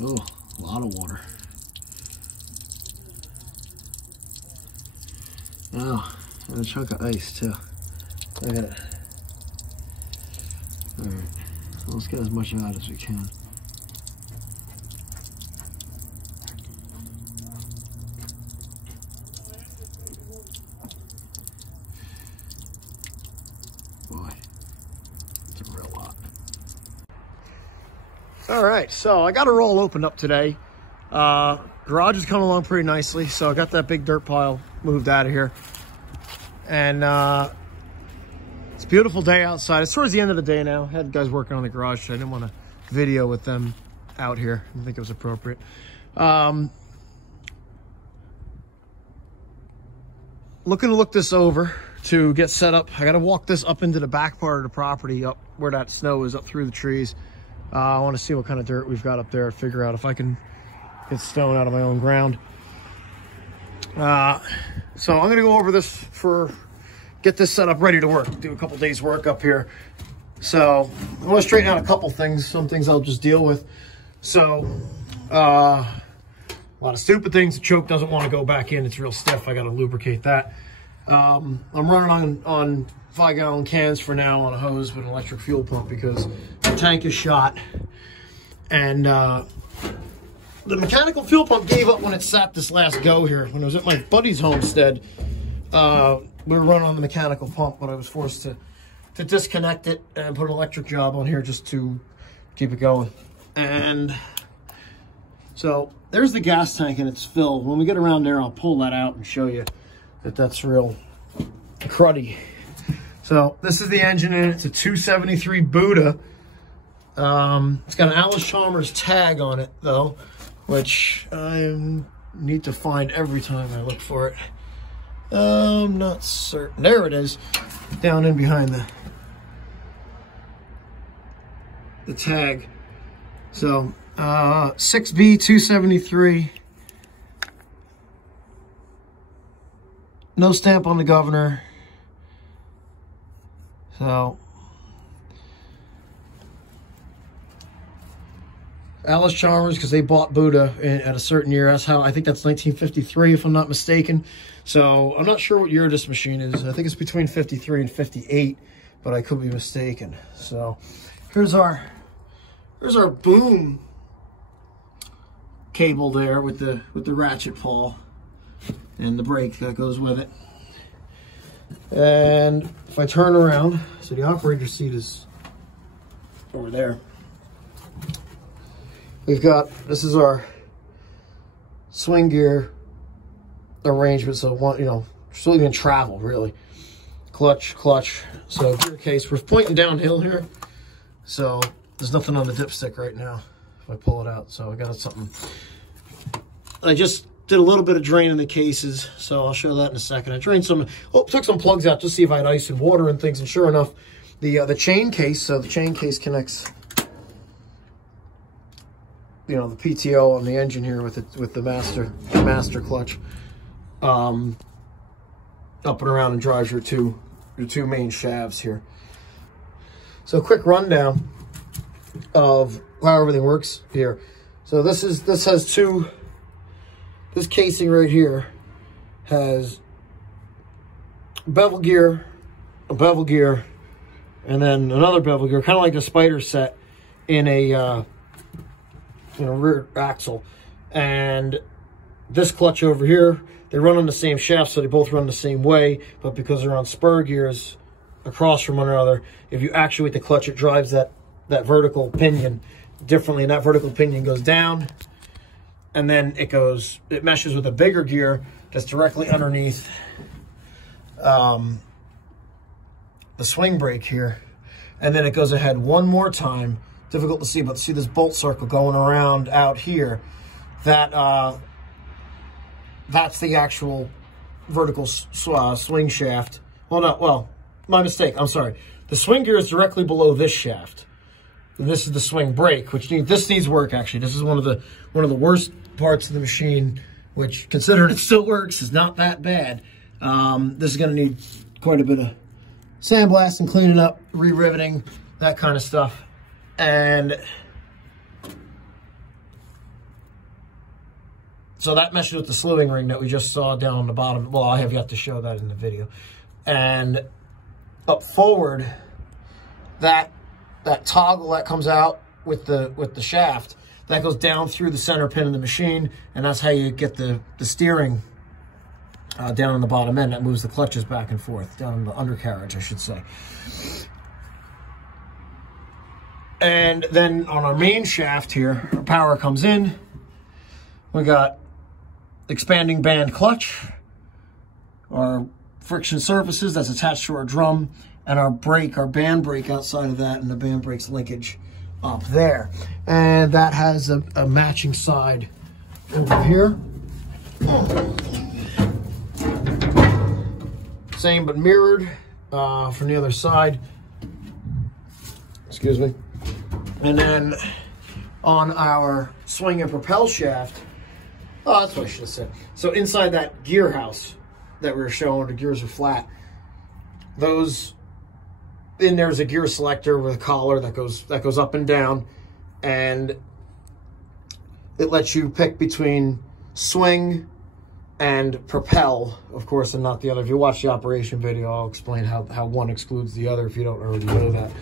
Oh, a lot of water. Oh, and a chunk of ice too. Look at it. Alright, so let's get as much out as we can. Boy, it's a real lot. Alright, so I got a roll opened up today. Garage is coming along pretty nicely, so I got that big dirt pile moved out of here. And it's a beautiful day outside. It's towards the end of the day now. I had guys working on the garage, so I didn't want to video with them out here. I didn't think it was appropriate. Looking to look this over to get set up. I got to walk this up into the back part of the property, up where that snow is, up through the trees. I want to see what kind of dirt we've got up there, figure out if I can get stone out of my own ground. So I'm gonna go over this get this set up ready to work, do a couple days work up here. So I want to straighten out a couple things. Some things I'll just deal with. So a lot of stupid things. The choke doesn't want to go back in. It's real stiff. I got to lubricate that. I'm running on 5-gallon cans for now on a hose with an electric fuel pump because the tank is shot. And the mechanical fuel pump gave up when it sat this last go here. When I was at my buddy's homestead, we were running on the mechanical pump, but I was forced to disconnect it and put an electric job on here just to keep it going. And so there's the gas tank and it's filled. When we get around there, I'll pull that out and show you that that's real cruddy. So this is the engine in it. It's a 273 Buddha. It's got an Alice Chalmers tag on it though, which I need to find every time I look for it. I'm not certain. There it is, down in behind the tag. So 6B 273. No stamp on the governor. So Alice Chalmers, because they bought Buddha at a certain year. That's how, I think that's 1953 if I'm not mistaken. So I'm not sure what year this machine is. I think it's between 53 and 58, but I could be mistaken. So here's our boom cable there with the ratchet pawl and the brake that goes with it. And if I turn around, so the operator seat is over there. We've got, this is our swing gear arrangement. So one, still even travel really. Clutch. So gear case, we're pointing downhill here. So there's nothing on the dipstick right now if I pull it out. So I got something. I just did a little bit of drain in the cases, so I'll show that in a second. I drained some, took some plugs out just to see if I had ice and water and things, and sure enough, the chain case, so the chain case connects, the PTO on the engine here with the master clutch, up and around and drives your two main shafts here. So a quick rundown of how everything works here. So this has two. This casing right here has a bevel gear, and then another bevel gear, kind of like the Spider set in a rear axle. And this clutch over here, they run on the same shaft, so they both run the same way, but because they're on spur gears across from one another, if you actuate the clutch, it drives that vertical pinion differently, and that vertical pinion goes down. And then it meshes with a bigger gear that's directly underneath the swing brake here. And then it goes ahead one more time. Difficult to see, but see this bolt circle going around out here. That's the actual vertical swing shaft. Well, my mistake. I'm sorry. The swing gear is directly below this shaft. And this is the swing brake, which needs work actually. This is one of the worst parts of the machine, which, considering it still works, is not that bad. This is going to need quite a bit of sandblasting, cleaning up, re-riveting, that kind of stuff. And So that meshes with the slewing ring that we just saw down on the bottom. Well, I have yet to show that in the video. And up forward, that toggle that comes out with the shaft, that goes down through the center pin of the machine, and that's how you get the steering down on the bottom end. That moves the clutches back and forth, down in the undercarriage, I should say. And then on our main shaft here, our power comes in. We got expanding band clutch, our friction surfaces that's attached to our drum, and our brake, our band brake outside of that, and the band brake's linkage up there. And that has a matching side over here. Same but mirrored from the other side. Excuse me. And then on our swing and propel shaft, oh, that's what I should have said. So inside that gear house that we were showing, the gears are flat. Those, in there's a gear selector with a collar that goes up and down, and it lets you pick between swing and propel, of course, and not the other. If you watch the operation video, I'll explain how one excludes the other if you don't already know that.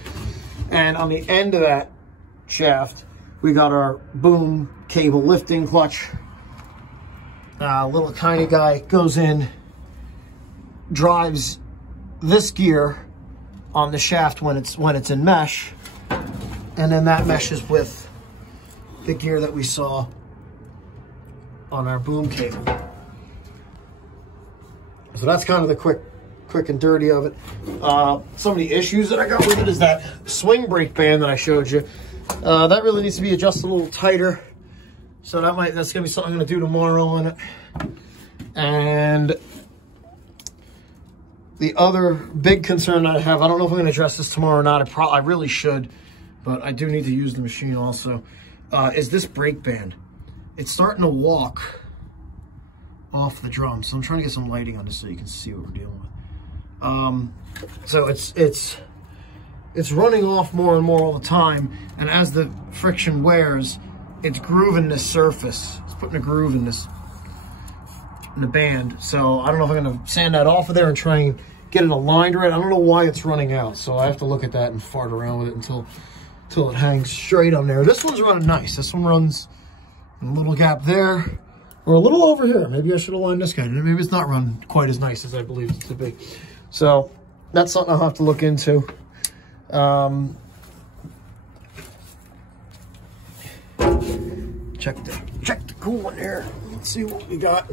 And on the end of that shaft, we got our boom cable lifting clutch. Little tiny guy goes in, drives this gear on the shaft when it's in mesh, and then that meshes with the gear that we saw on our boom cable. So that's kind of the quick and dirty of it. Some of the issues that I got with it is that swing brake band that I showed you. That really needs to be adjusted a little tighter. So that's gonna be something I'm gonna do tomorrow on it. And the other big concern that I have, I don't know if I'm gonna address this tomorrow or not. I really should, but I do need to use the machine also, is this brake band. It's starting to walk off the drum. So I'm trying to get some lighting on this so you can see what we're dealing with. So it's running off more and more all the time, and as the friction wears, it's grooving this surface. It's putting a groove in the band. So I don't know if I'm gonna sand that off of there and try and get it aligned right. I don't know why it's running out, so I have to look at that and fart around with it until it hangs straight on there. This one's running nice. This one runs in a little gap there, or a little over here. Maybe I should align this guy. Maybe it's not run quite as nice as I believe it to be. So that's something I'll have to look into. Check the coolant here. Let's see what we got.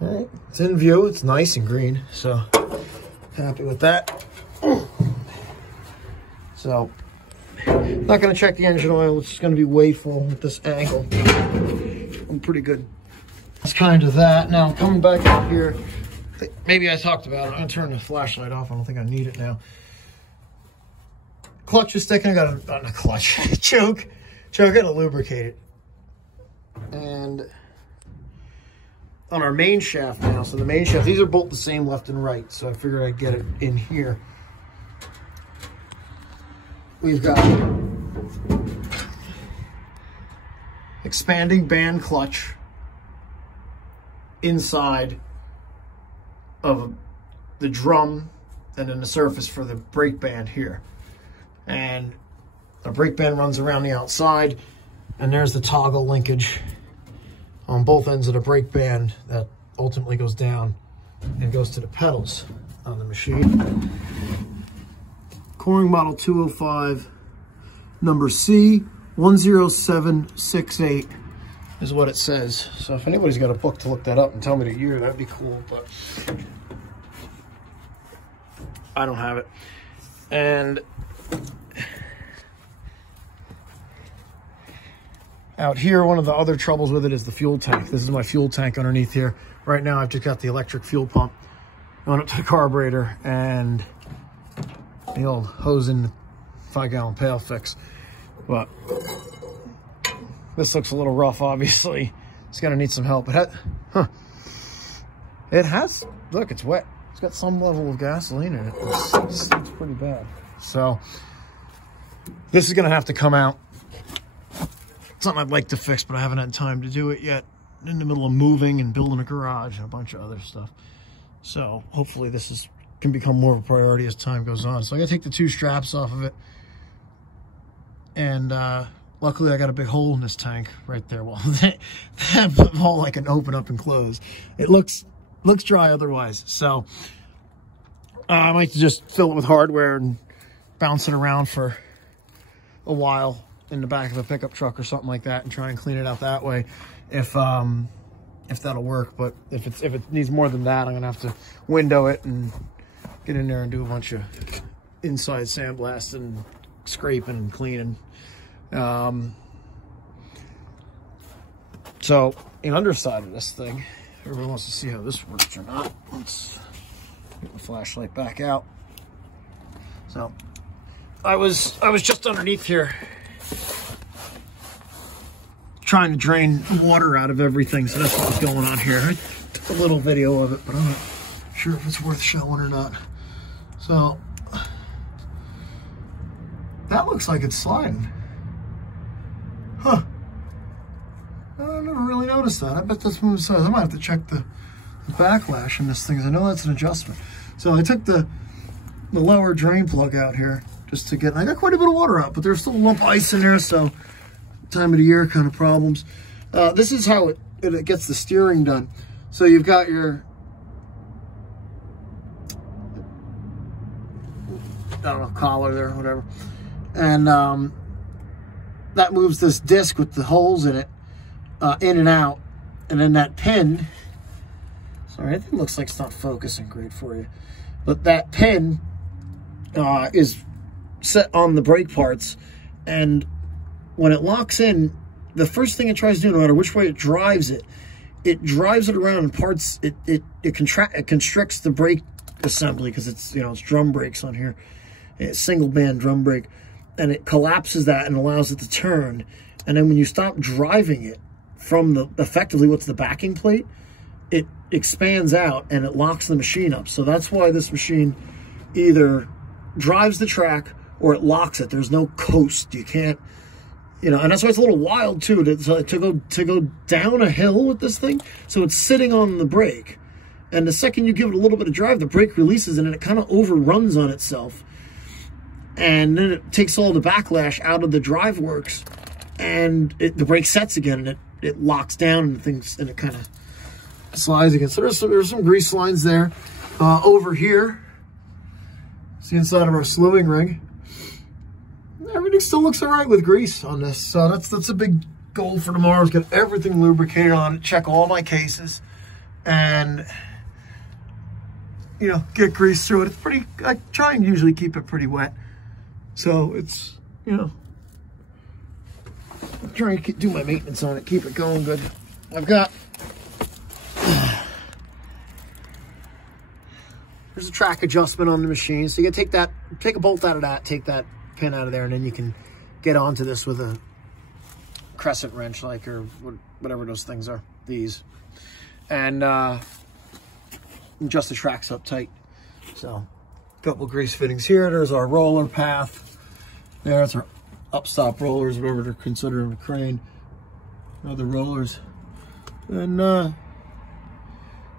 All right, it's in view. It's nice and green, so happy with that. So not going to check the engine oil. It's going to be way full with this angle. I'm pretty good. That's kind of that. Now coming back up here, maybe I talked about it. I'm going to turn the flashlight off. I don't think I need it now. Clutch is sticking. I got a clutch choke. I got to lubricate it. And on our main shaft now, so the main shaft, these are both the same left and right, so I figured I'd get it in here. We've got expanding band clutch inside of the drum, and then the surface for the brake band here. And the brake band runs around the outside, and there's the toggle linkage on both ends of the brake band that ultimately goes down and goes to the pedals on the machine. Koehring model 205, number C10768 is what it says. So if anybody's got a book to look that up and tell me the year, that'd be cool, but I don't have it. And out here, one of the other troubles with it is the fuel tank. This is my fuel tank underneath here. Right now, I've just got the electric fuel pump going up to the carburetor and the old hose in 5-gallon pail fix. But this looks a little rough, obviously. It's gonna need some help. It has, look, it's wet. It's got some level of gasoline in it. It's pretty bad. So This is gonna have to come out. Something I'd like to fix, but I haven't had time to do it yet. In the middle of moving and building a garage and a bunch of other stuff. So hopefully this can become more of a priority as time goes on. So I gotta take the 2 straps off of it. And luckily I got a big hole in this tank right there. Well, that hole I can open up and close. It looks dry otherwise. So I might just fill it with hardware and bounce it around for a while in the back of a pickup truck or something like that and try and clean it out that way if that'll work. But if it needs more than that, I'm gonna have to window it and get in there and do a bunch of inside sandblasting and scraping and cleaning. So in underside of this thing, everyone wants to see how this works or not. Let's get the flashlight back out. So I was just underneath here trying to drain water out of everything. So that's what was going on here. I took a little video of it, but I'm not sure if it's worth showing or not. So that looks like it's sliding. Huh. I never really noticed that. I bet that's moving size. I might have to check the backlash in this thing, because I know that's an adjustment. So I took the lower drain plug out here just to get, I got quite a bit of water out, but there's still a lump of ice in there, so time of the year kind of problems. This is how it gets the steering done. So you've got your, I don't know, collar there, whatever. And that moves this disc with the holes in it in and out. And then that pin, sorry, it looks like it's not focusing great for you, but that pin is set on the brake parts, and when it locks in, the first thing it tries to do, no matter which way it drives it drives it around in parts. It constricts the brake assembly, because it's, you know, it's drum brakes on here. It's single band drum brake, and it collapses that and allows it to turn. And then when you stop driving it from the, effectively what's the backing plate, it expands out and it locks the machine up. So that's why this machine either drives the track or it locks it. There's no coast. You can't, you know, and that's why it's a little wild too to go down a hill with this thing. So it's sitting on the brake, and the second you give it a little bit of drive, the brake releases and it kind of overruns on itself. And then it takes all the backlash out of the drive works, and the brake sets again, and it locks down and it kind of slides again. So there's some grease lines there. Over here, it's the inside of our slewing ring. Everything still looks all right with grease on this. So that's a big goal for tomorrow, is get everything lubricated on it, check all my cases, and, you know, get grease through it. It's pretty, I try and usually keep it pretty wet. So it's, you know, I'm trying to do my maintenance on it, keep it going good. I've got, there's a track adjustment on the machine. So you gotta take a bolt out of that, take that pin out of there, and then you can get onto this with a crescent wrench, like, or whatever those things are, these. And adjust the tracks up tight. So a couple grease fittings here. There's our roller path. There's our upstop rollers, whatever they're considering a crane. Other rollers. And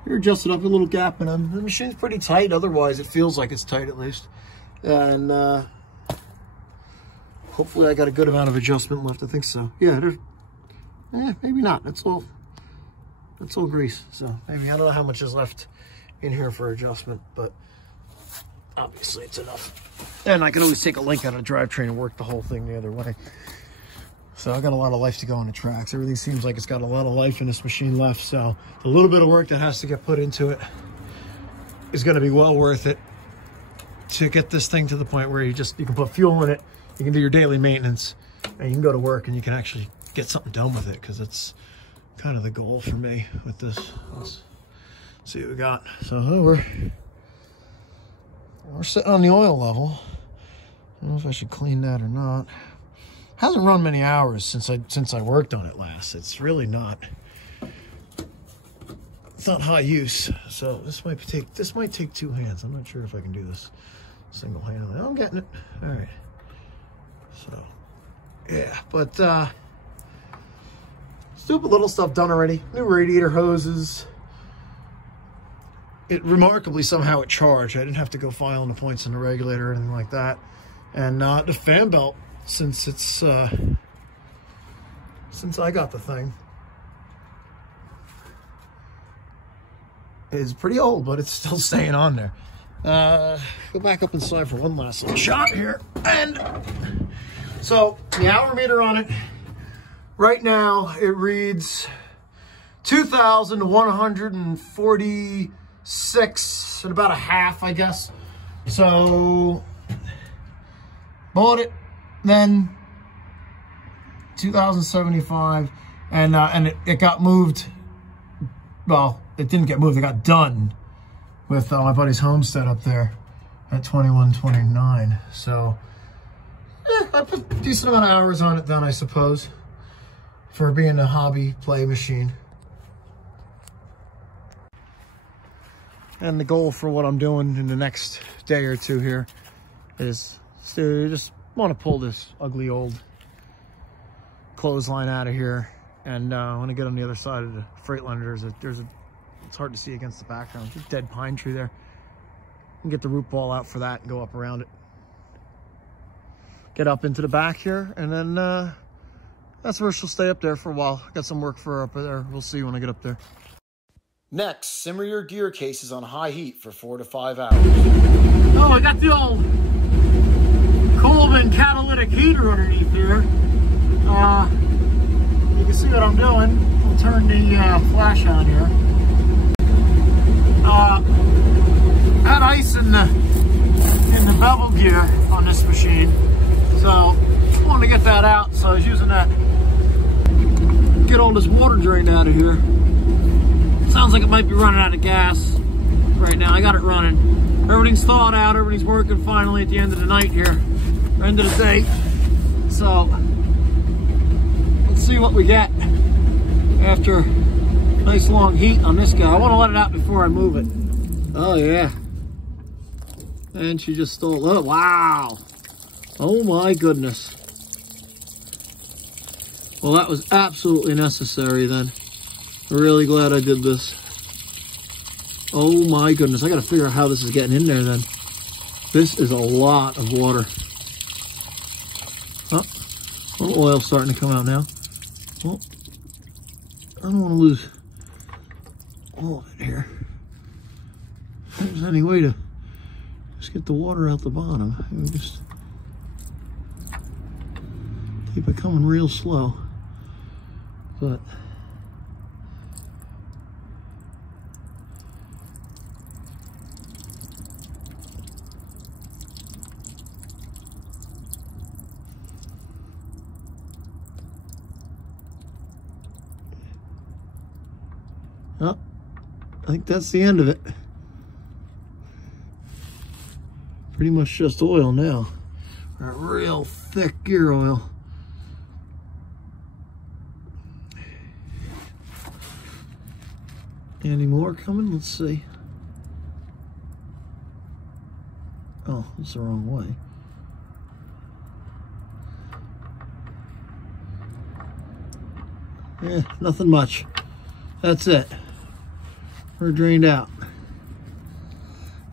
you're adjusted up a little gap in them. The machine's pretty tight, otherwise it feels like it's tight at least. And hopefully I got a good amount of adjustment left. I think so. Yeah, maybe not. That's all grease. So maybe, I don't know how much is left in here for adjustment, but obviously it's enough. And I can always take a link out of the drivetrain and work the whole thing the other way. So I got a lot of life to go on the tracks. Everything seems like it's got a lot of life in this machine left. So the little bit of work that has to get put into it is going to be well worth it to get this thing to the point where you can put fuel in it, you can do your daily maintenance, and you can go to work and you can actually get something done with it, because it's kind of the goal for me with this. Let's see what we got. So we're sitting on the oil level. I don't know if I should clean that or not. Hasn't run many hours since I worked on it last. It's really not. It's not high use. So this might take 2 hands. I'm not sure if I can do this single handedly. I'm getting it. All right. So, yeah, but stupid little stuff done already. New radiator hoses. It remarkably somehow it charged. I didn't have to go filing the points in the regulator or anything like that. And the fan belt, since it's since I got the thing, is pretty old, but it's still staying on there. Go back up inside for one last little shot here. And so the hour meter on it right now, it reads 2,146 and about a half, I guess. So bought it then 2,075, and it got moved. Well, it didn't get moved, it got done with my buddy's homestead up there at 2129. So I put a decent amount of hours on it then, I suppose, for being a hobby play machine. And the goal for what I'm doing in the next day or two here is to just want to pull this ugly old clothesline out of here. And when I get on the other side of the Freightliner, it's hard to see against the background. There's a dead pine tree there. And get the root ball out for that and go up around it. Get up into the back here, and then that's where she'll stay up there for a while. Got some work for her up there. We'll see when I get up there. Next, simmer your gear cases on high heat for 4 to 5 hours. Oh, I got the old Koehring catalytic heater underneath here. You can see what I'm doing. I'll turn the flash on here. Had ice in the bevel gear on this machine, so I wanted to get that out. So I was using that. Get all this water drained out of here. Sounds like it might be running out of gas right now. I got it running. Everything's thawed out. Everything's working finally at the end of the night here, or end of the day. So let's see what we get after nice long heat on this guy. I want to let it out before I move it. Oh yeah. And she just stole, oh wow. Oh my goodness. Well, that was absolutely necessary then. I'm really glad I did this. Oh my goodness. I got to figure out how this is getting in there then. This is a lot of water. Oh, a little oil starting to come out now. Well, I don't want to lose all of it here. If there's any way to just get the water out the bottom, maybe just keep it coming real slow. But oh, I think that's the end of it. Pretty much just oil now. A real thick gear oil. Any more coming? Let's see. Oh, it's the wrong way. Yeah, nothing much. That's it. We're drained out.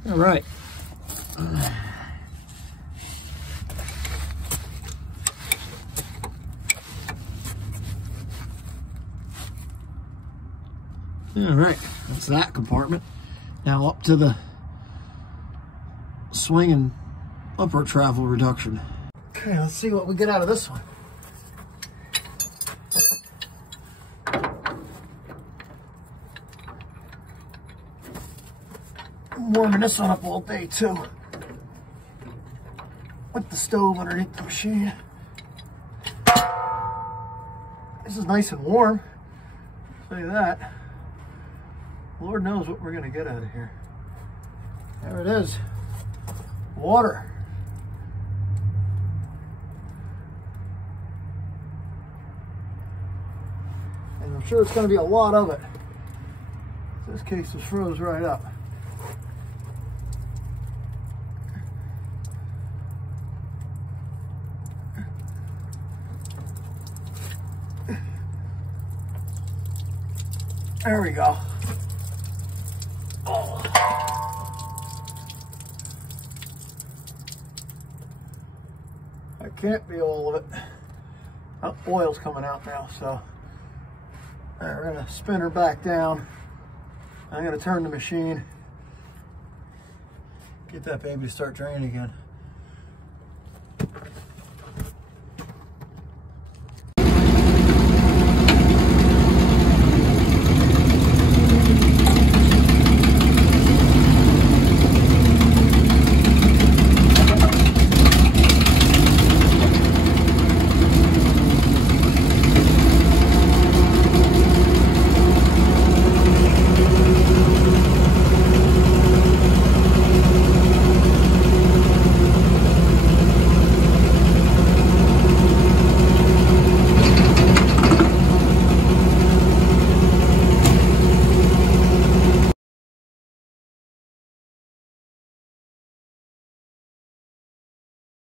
All right. All right, that's that compartment. Now up to the swing and upper travel reduction. Okay, let's see what we get out of this one. I'm warming this one up all day too, with the stove underneath the machine. This is nice and warm, I'll tell you that. Lord knows what we're gonna get out of here. There it is, water. And I'm sure it's gonna be a lot of it. This case was froze right up. There we go. Oh. That can't be all of it. Oh, oil's coming out now, so. All right, we're gonna spin her back down. I'm gonna turn the machine. Get that baby to start draining again.